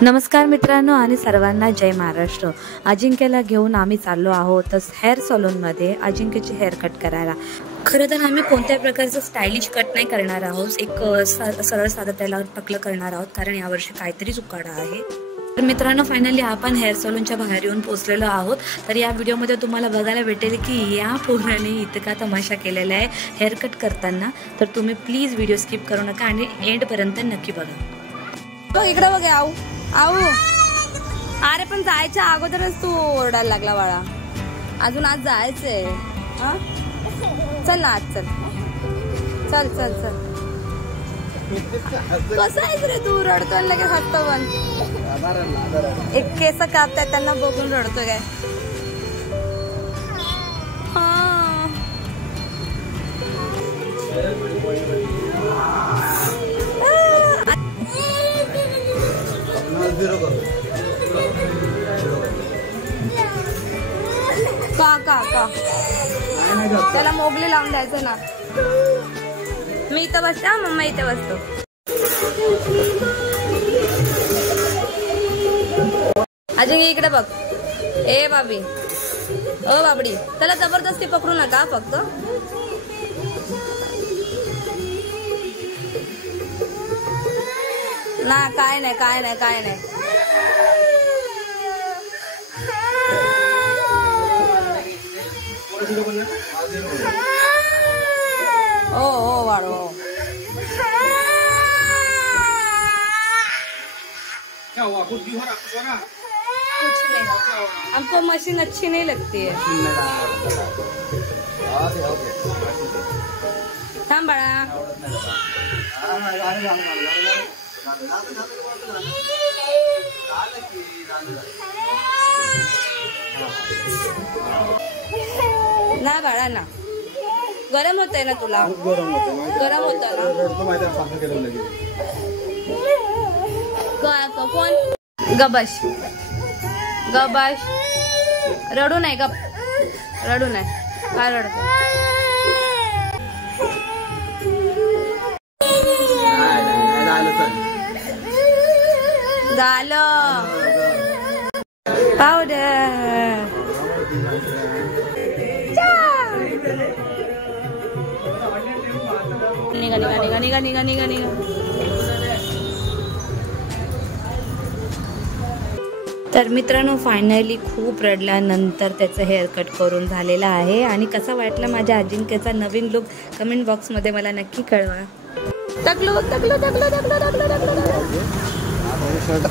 नमस्कार मित्रांनो आणि सर्वांना जय महाराष्ट्र। अजिंक्यला घेऊन आम्ही चाललो आहोत हेअर सलूनमध्ये अजिंक्यची हेअर कट करायला। खरं तर आम्ही कोणत्या प्रकारचं स्टायलिश कट नाही करणार आहोत, एक सरळ साधं त्याला टकलं करणार आहोत, कारण यावर्षी काहीतरी उकाडा आहे। तर मित्रांनो फायनली आपण हेअर सलूनच्या बाहेर येऊन पोहोचलेलो आहोत। तर या व्हिडिओमध्ये तुम्हाला बघायला भेटेल की या पोराने इतका तमाशा केलेला आहे हेअर कट करताना। तर तुम्ही प्लीज व्हिडिओ स्किप करू नका आणि एंडपर्यंत नक्की बघा। बघ इकडे बघ, आऊ आऊ। अरे पण जायच्या अगोदरच तू ओरडायला लागला बाळा, अजून आज जायचंय। हा चल ना आज, चल चल चल चल। कसं आहेस रे तू, रडतोय लगेच हसतो पण। एक केस कापताय त्यांना बघून रडतोय काय? का का का त्याला मोगली लावून द्यायचं ना। मी इथं बसते, मम्मा इथे बसतो। अजून इकडे बघ। ए बाबी, ओ बाबडी, त्याला जबरदस्ती पकडू नका फक्त। ना काय नाही काय नाही काय नाही। ओ ओ वाड़ो क्या हुआ? कुछ भी हो रहा? कुछ हो रहा? कुछ नहीं, हमको मशीन अच्छी नहीं लगती है। थांब बाळा। ना बाळा ना, गरम होतंय ना तुला? गरम होतं ना? कोण? गबश गबश, रडू नाही, गप रडू नाही। काय रडतो? झालं पावडर। निघा निघा निघा निघा निघा निघा निघा। तर मित्रांनो फायनली खूप रडल्यानंतर त्याचं हेअर कट करून झालेला आहे। आणि कसा वाटला माझ्या अजिंक्यचा नवीन लुक कमेंट बॉक्समध्ये मला नक्की कळवा। टकलो टकलो टकलो टकलो टकलो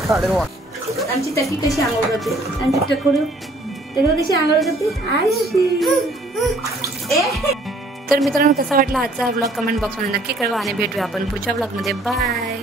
टकलो। आमची टकी कशी आंघोळ करते, आमची टकलो कशी आंघोळ करते। तर मित्रांनो कसा वाटला आजचा व्लॉग कमेंट बॉक्समध्ये नक्की कळवा आणि भेटूया आपण पुढच्या व्लॉगमध्ये। बाय।